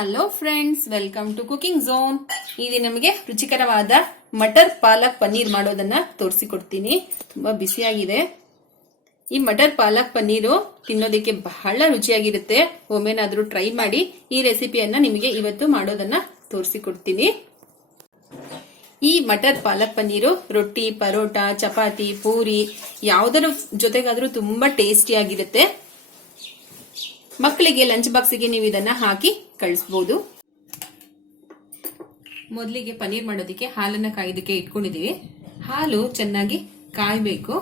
Hello friends, welcome to cooking zone. ಇದು ನಮಗೆ ರುಚಿಕರವಾದ ಮಟರ್ ಪಾಲಕ್ ಪನ್ನೀರ್ ಮಾಡೋದನ್ನ ತೋರಿಸಿಕೊಡ್ತೀನಿ. ತುಂಬಾ ಬಿಸಿಯಾಗಿದೆ. ಈ ಮಟರ್ ಪಾಲಕ್ ಪನ್ನೀರು ತಿನ್ನೋದಕ್ಕೆ ಬಹಳ ರುಚಿಯಾಗಿರುತ್ತೆ. ಒಮ್ಮೆನಾದ್ರೂ ಟ್ರೈ ಮಾಡಿ. ಈ ರೆಸಿಪಿಯನ್ನ ನಿಮಗೆ ಇವತ್ತು ಮಾಡೋದನ್ನ ತೋರಿಸಿಕೊಡ್ತೀನಿ. ಈ ಮಟರ್ ಪಾಲಕ್ ಪನ್ನೀರು ರೊಟ್ಟಿ, ಪರೋಟ, ಚಪಾತಿ, ಪೂರಿ ಯಾವುದರ ಜೊತೆಗಾದ್ರೂ ತುಂಬಾ ಟೇಸ್ಟಿ ಆಗಿರುತ್ತೆ. ಮಕ್ಕಳಿಗೆ ಲಂಚ್ ಬಾಕ್ಸಿಗೆ ನೀವು ಇದನ್ನ ಹಾಕಿ ಕಳಿಸಬಹುದು. ಮೊದಲಿಗೆ ಪನ್ನೀರ್ ಮಾಡೋದಕ್ಕೆ ಹಾಲನ್ನ ಕಾಯೋದಕ್ಕೆ ಇಟ್ಕೊಂಡಿದೀವಿ. ಹಾಲು ಚೆನ್ನಾಗಿ ಕಾಯಬೇಕು.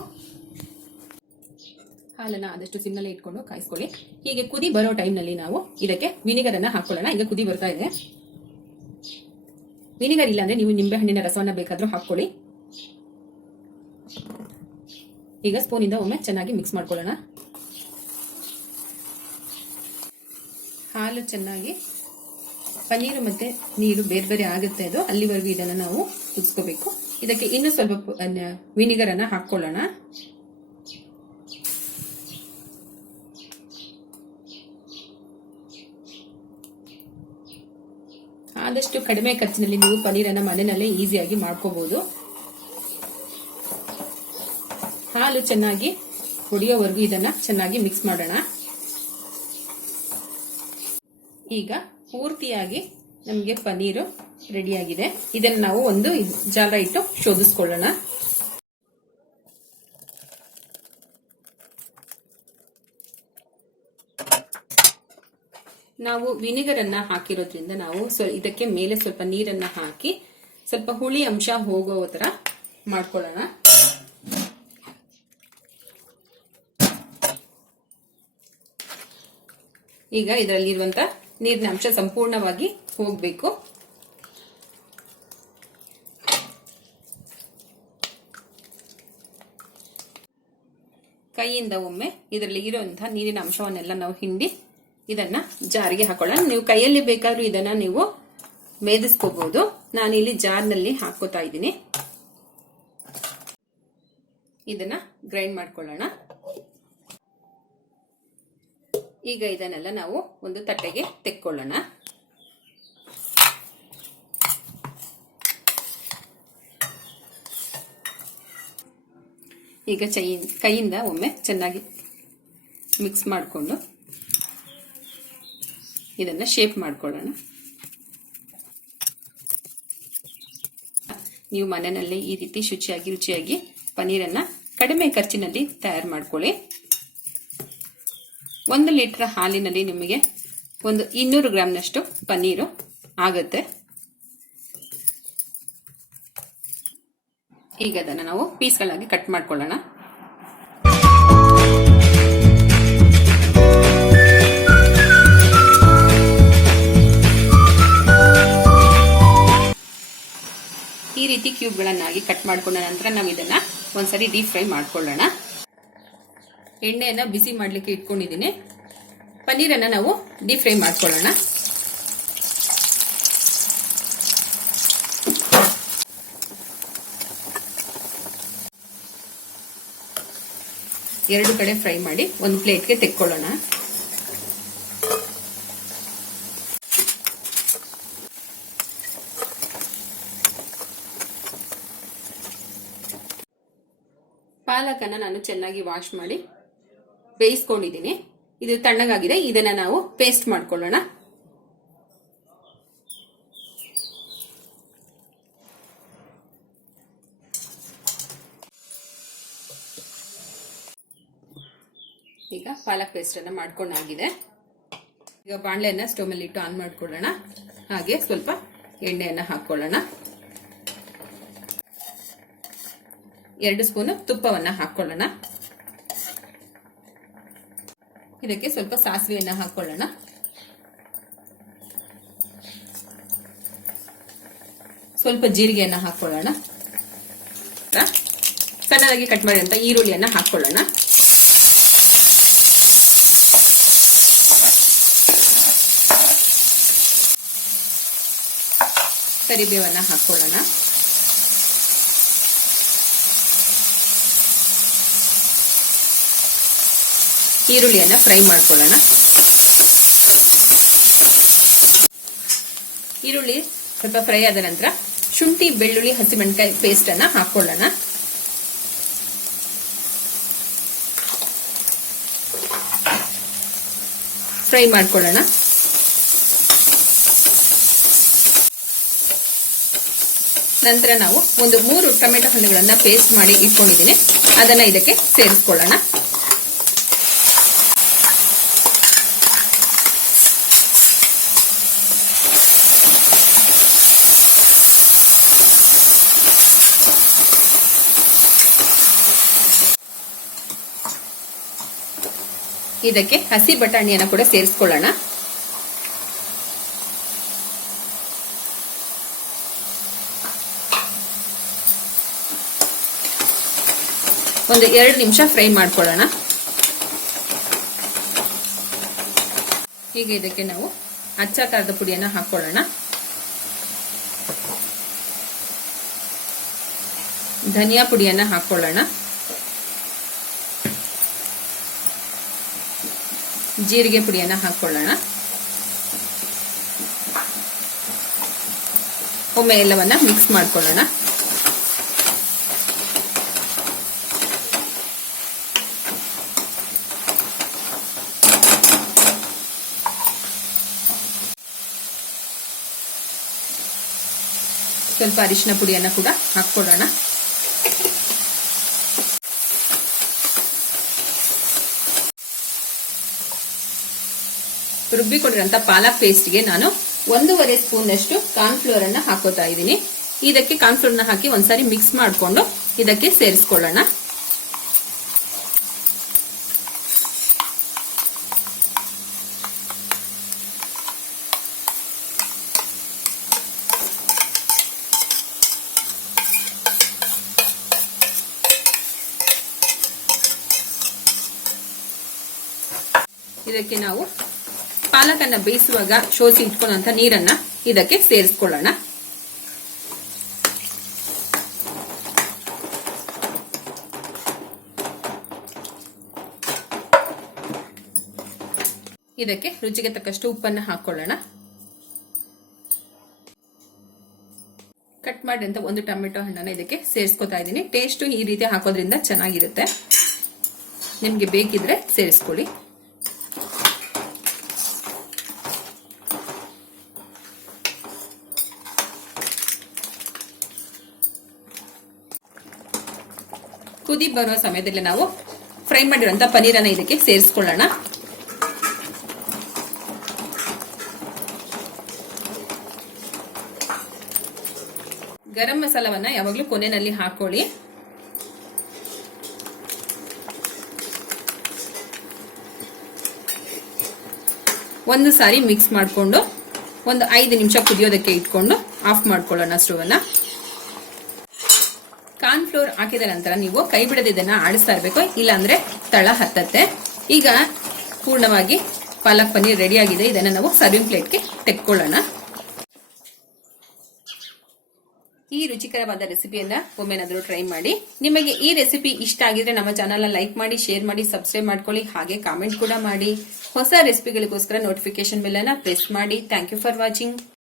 ಹಾಲನ್ನ ಆದಷ್ಟು ಸಿಮ್ನಲ್ಲಿ ಇಟ್ಕೊಂಡು ಕಾಯಿಸ್ಕೊಳ್ಳಿ. ಹೀಗೆ ಕುದಿ ಬರೋ ಟೈಮ್ ನಲ್ಲಿ ನಾವು ಇದಕ್ಕೆ ವಿನಿಗರ್ ಅನ್ನ ಹಾಕೊಳ್ಳೋಣ. ಈಗ ಕುದಿ ಬರ್ತಾ ಇದೆ. ವಿನಿಗರ್ ಇಲ್ಲ ಅಂದ್ರೆ ನೀವು ನಿಂಬೆ ಹಣ್ಣಿನ ರಸವನ್ನ ಬೇಕಾದ್ರೂ ಹಾಕೊಳ್ಳಿ. ಈಗ ಸ್ಪೂನ್ ಇಂದ ಒಮ್ಮೆ ಚೆನ್ನಾಗಿ ಮಿಕ್ಸ್ ಮಾಡ್ಕೊಳ್ಳೋಣ. ಹಾಲು ಚೆನ್ನಾಗಿ ಪನ್ನೀರು ಮತ್ತೆ ನೀರು ಬೇರೆ ಬೇರೆ ಆಗುತ್ತೆ. ಅದು ಅಲ್ಲಿವರೆಗೂ ಇದನ್ನ ನಾವು ಕುದಿಸ್ಕೋಬೇಕು. ಇದಕ್ಕೆ ಇನ್ನೂ ಸ್ವಲ್ಪ ವಿನಿಗರ್ ಅನ್ನ ಹಾಕೊಳ್ಳೋಣ. ಆದಷ್ಟು ಕಡಿಮೆ ಖರ್ಚಿನಲ್ಲಿ ನೀವು ಪನ್ನೀರನ್ನ ಮನೆಯಲ್ಲೇ ಈಸಿಯಾಗಿ ಮಾಡ್ಕೋಬಹುದು. ಹಾಲು ಚೆನ್ನಾಗಿ ಕುಡಿಯೋವರೆಗೂ ಇದನ್ನ ಚೆನ್ನಾಗಿ ಮಿಕ್ಸ್ ಮಾಡೋಣ. ಈಗ ಪೂರ್ತಿಯಾಗಿ ನಮಗೆ ಪನ್ನೀರು ರೆಡಿಯಾಗಿದೆ. ಇದನ್ನು ನಾವು ಒಂದು ಜಾಲ ಇಟ್ಟು ಶೋಧಿಸ್ಕೊಳ್ಳೋಣ. ನಾವು ವಿನಿಗರ್ ಅನ್ನ ಹಾಕಿರೋದ್ರಿಂದ ನಾವು ಇದಕ್ಕೆ ಮೇಲೆ ಸ್ವಲ್ಪ ನೀರನ್ನ ಹಾಕಿ ಸ್ವಲ್ಪ ಹುಳಿ ಅಂಶ ಹೋಗೋ ತರ ಮಾಡ್ಕೊಳ್ಳೋಣ. ಈಗ ಇದರಲ್ಲಿರುವಂತ ನೀರಿನ ಅಂಶ ಸಂಪೂರ್ಣವಾಗಿ ಹೋಗಬೇಕು. ಕೈಯಿಂದ ಒಮ್ಮೆ ಇದರಲ್ಲಿ ಇರುವಂತಹ ನೀರಿನ ಅಂಶವನ್ನೆಲ್ಲ ನಾವು ಹಿಂಡಿ ಇದನ್ನ ಜಾರಿಗೆ ಹಾಕೊಳ್ಳೋಣ. ನೀವು ಕೈಯಲ್ಲಿ ಬೇಕಾದ್ರೂ ಇದನ್ನ ನೀವು ಮೇದಿಸ್ಕೋಬಹುದು. ನಾನಿಲ್ಲಿ ಜಾರ್ನಲ್ಲಿ ಹಾಕೋತಾ ಇದ್ದೀನಿ. ಇದನ್ನ ಗ್ರೈಂಡ್ ಮಾಡ್ಕೊಳ್ಳೋಣ. ಈಗ ಇದನ್ನೆಲ್ಲ ನಾವು ಒಂದು ತಟ್ಟೆಗೆ ತೆಕ್ಕೊಳ್ಳೋಣ. ಈಗ ಕೈಯಿಂದ ಒಮ್ಮೆ ಚೆನ್ನಾಗಿ ಮಿಕ್ಸ್ ಮಾಡಿಕೊಂಡು ಇದನ್ನ ಶೇಪ್ ಮಾಡ್ಕೊಳ್ಳೋಣ. ನೀವು ಮನೆಯಲ್ಲಿ ಈ ರೀತಿ ರುಚಿಯಾಗಿ ಪನ್ನೀರನ್ನ ಕಡಿಮೆ ಖರ್ಚಿನಲ್ಲಿ ತಯಾರು ಮಾಡ್ಕೊಳ್ಳಿ. 1 ಲೀಟರ್ ಹಾಲಿನಲ್ಲಿ ನಿಮಗೆ ಒಂದು 200 ಗ್ರಾಂನಷ್ಟು ಪನ್ನೀರು ಆಗುತ್ತೆ. ಈಗ ಅದನ್ನು ನಾವು ಪೀಸ್ಗಳಾಗಿ ಕಟ್ ಮಾಡ್ಕೊಳ್ಳೋಣ. ಈ ರೀತಿ ಕ್ಯೂಬ್ಗಳನ್ನಾಗಿ ಕಟ್ ಮಾಡ್ಕೊಂಡ ನಂತರ ನಾವು ಇದನ್ನ ಒಂದ್ಸರಿ ಡೀಪ್ ಫ್ರೈ ಮಾಡ್ಕೊಳ್ಳೋಣ. ಎಣ್ಣೆಯನ್ನ ಬಿಸಿ ಮಾಡ್ಲಿಕ್ಕೆ ಇಟ್ಕೊಂಡಿದ್ದೀನಿ. ಪನ್ನೀರನ್ನ ನಾವು ಡೀಪ್ ಫ್ರೈ ಮಾಡ್ಕೊಳ್ಳೋಣ. ಎರಡು ಕಡೆ ಫ್ರೈ ಮಾಡಿ ಒಂದು ಪ್ಲೇಟ್ಗೆ ತೆಕ್ಕೊಳ್ಳೋಣ. ಪಾಲಕನ್ನ ನಾನು ಚೆನ್ನಾಗಿ ವಾಶ್ ಮಾಡಿ ಬೇಯಿಸ್ಕೊಂಡಿದ್ದೀನಿ. ಇದು ತಣ್ಣಗಾಗಿದೆ. ಇದನ್ನ ನಾವು ಪೇಸ್ಟ್ ಮಾಡ್ಕೊಳ್ಳೋಣ. ಈಗ ಪಾಲಕ್ ಪೇಸ್ಟ್ ಅನ್ನ ಮಾಡ್ಕೊಂಡಾಗಿದೆ. ಈಗ ಬಾಣಲೆಯನ್ನ ಸ್ಟವ್ ಮೇಲೆ ಇಟ್ಟು ಆನ್ ಮಾಡ್ಕೊಳ್ಳೋಣ. ಹಾಗೆ ಸ್ವಲ್ಪ ಎಣ್ಣೆಯನ್ನ ಹಾಕೊಳ್ಳೋಣ. 2 ಸ್ಪೂನ್ ತುಪ್ಪವನ್ನ ಹಾಕೊಳ್ಳೋಣ. ಇದಕ್ಕೆ ಸ್ವಲ್ಪ ಸಾಸಿವೆಯನ್ನ ಹಾಕೊಳ್ಳೋಣ. ಸ್ವಲ್ಪ ಜೀರಿಗೆಯನ್ನ ಹಾಕೊಳ್ಳೋಣ. ಸಣ್ಣದಾಗಿ ಕಟ್ ಮಾಡಿದಂತ ಈರುಳ್ಳಿಯನ್ನ ಹಾಕೊಳ್ಳೋಣ. ಕರಿಬೇವನ್ನ ಹಾಕೊಳ್ಳೋಣ. ಈರುಳ್ಳಿಯನ್ನ ಫ್ರೈ ಮಾಡ್ಕೊಳ್ಳೋಣ. ಈರುಳ್ಳಿ ಸ್ವಲ್ಪ ಫ್ರೈ ಆದ ನಂತರ ಶುಂಠಿ ಬೆಳ್ಳುಳ್ಳಿ ಹಸಿಮೆಣಕಾಯಿ ಪೇಸ್ಟ್ ಅನ್ನ ಹಾಕೊಳ್ಳೋಣ. ಫ್ರೈ ಮಾಡ್ಕೊಳ್ಳೋಣ. ನಂತರ ನಾವು ಒಂದು 3 ಟೊಮೆಟೊ ಹಣ್ಣುಗಳನ್ನ ಪೇಸ್ಟ್ ಮಾಡಿ ಇಟ್ಕೊಂಡಿದ್ದೀನಿ, ಅದನ್ನ ಇದಕ್ಕೆ ಸೇರಿಸ್ಕೊಳ್ಳೋಣ. ಇದಕ್ಕೆ ಹಸಿ ಬಟಾಣಿಯನ್ನು ಕೂಡ ಸೇರಿಸ್ಕೊಳ್ಳೋಣ. ಒಂದು 2 ನಿಮಿಷ ಫ್ರೈ ಮಾಡ್ಕೊಳ್ಳೋಣ. ಈಗ ಇದಕ್ಕೆ ನಾವು ಅಚ್ಚ ಖಾರದ ಪುಡಿಯನ್ನ ಹಾಕೊಳ್ಳೋಣ. ಧನಿಯಾ ಪುಡಿಯನ್ನ ಹಾಕೊಳ್ಳೋಣ. ಜೀರಿಗೆ ಪುಡಿಯನ್ನ ಹಾಕೊಳ್ಳೋಣ. ಒಮ್ಮೆ ಎಲ್ಲವನ್ನ ಮಿಕ್ಸ್ ಮಾಡ್ಕೊಳ್ಳೋಣ. ಸ್ವಲ್ಪ ಅರಿಶಿನ ಪುಡಿಯನ್ನ ಕೂಡ ಹಾಕೊಳ್ಳೋಣ. ರುಬ್ಬಿಕೊಂಡಿರುವಂತ ಪಾಲಕ್ ಪೇಸ್ಟ್ಗೆ ನಾನು 1.5 ಸ್ಪೂನ್ ಅಷ್ಟು ಕಾರ್ನ್ಫ್ಲೋರ್ ಅನ್ನ ಹಾಕೋತಾ ಇದ್ದೀನಿ. ಇದಕ್ಕೆ ಕಾರ್ನ್ಫ್ಲೋರ್ ನ ಹಾಕಿ ಒಂದ್ಸಾರಿ ಮಿಕ್ಸ್ ಮಾಡಿಕೊಂಡು ಇದಕ್ಕೆ ಸೇರಿಸ್ಕೊಳ್ಳೋಣ. ಇದಕ್ಕೆ ನಾವು ಪಾಲಕನ್ನ ಬೇಯಿಸುವಾಗ ಶೋಧಿ ಇಟ್ಕೊಂಡಂತ ನೀರನ್ನ ಇದಕ್ಕೆ ಸೇರಿಸ್ಕೊಳ್ಳೋಣ. ಇದಕ್ಕೆ ರುಚಿಗೆ ತಕ್ಕಷ್ಟು ಉಪ್ಪನ್ನ ಹಾಕೊಳ್ಳೋಣ. ಕಟ್ ಮಾಡಿದಂತ 1 ಟೊಮೆಟೊ ಹಣ್ಣನ್ನ ಇದಕ್ಕೆ ಸೇರಿಸ್ಕೊತಾ ಇದ್ದೀನಿ. ಟೇಸ್ಟ್ ಈ ರೀತಿ ಹಾಕೋದ್ರಿಂದ ಚೆನ್ನಾಗಿರುತ್ತೆ. ನಿಮ್ಗೆ ಬೇಕಿದ್ರೆ ಸೇರಿಸ್ಕೊಳ್ಳಿ. ಕುದಿ ಬರುವ ಸಮಯದಲ್ಲಿ ನಾವು ಫ್ರೈ ಮಾಡಿರುವಂತ ಪನ್ನೀರನ್ನ ಇದಕ್ಕೆ ಸೇರಿಸ್ಕೊಳ್ಳೋಣ. ಗರಂ ಮಸಾಲವನ್ನ ಯಾವಾಗಲೂ ಕೊನೆಯಲ್ಲಿ ಹಾಕೊಳ್ಳಿ. ಒಂದು ಸಾರಿ ಮಿಕ್ಸ್ ಮಾಡಿಕೊಂಡು ಒಂದು 5 ನಿಮಿಷ ಕುದಿಯೋದಕ್ಕೆ ಇಟ್ಕೊಂಡು ಆಫ್ ಮಾಡ್ಕೊಳ್ಳೋಣ ಸ್ಟವ್ ಅನ್ನ. ಕಾರ್ನ್ಫ್ಲೋರ್ ಹಾಕಿದ ನಂತರ ನೀವು ಕೈ ಬಿಡದೆ ಇದನ್ನ ಆಡಿಸ್ತಾ ಇರಬೇಕು, ಇಲ್ಲಾಂದ್ರೆ ತಳ ಹತ್ತತ್ತೆ. ಈಗ ಪೂರ್ಣವಾಗಿ ಪಾಲಕ್ ಪನ್ನೀರ್ ರೆಡಿ ಆಗಿದೆ. ಇದನ್ನ ನಾವು ಸರ್ವಿಂಗ್ ಪ್ಲೇಟ್ಗೆ ತೆಕ್ಕೊಳ್ಳೋಣ. ಈ ರುಚಿಕರವಾದ ರೆಸಿಪಿಯನ್ನ ಒಮ್ಮೆನಾದ್ರೂ ಟ್ರೈ ಮಾಡಿ. ನಿಮಗೆ ಈ ರೆಸಿಪಿ ಇಷ್ಟ ಆಗಿದ್ರೆ ನಮ್ಮ ಚಾನಲ್ ಲೈಕ್ ಮಾಡಿ, ಶೇರ್ ಮಾಡಿ, ಸಬ್ಸ್ಕ್ರೈಬ್ ಮಾಡ್ಕೊಳ್ಳಿ. ಹಾಗೆ ಕಾಮೆಂಟ್ ಕೂಡ ಮಾಡಿ. ಹೊಸ ರೆಸಿಪಿಗಳಿಗೋಸ್ಕರ ನೋಟಿಫಿಕೇಶನ್ ಬೆಲ್ ಅನ್ನ ಪ್ರೆಸ್ ಮಾಡಿ. Thank you for watching.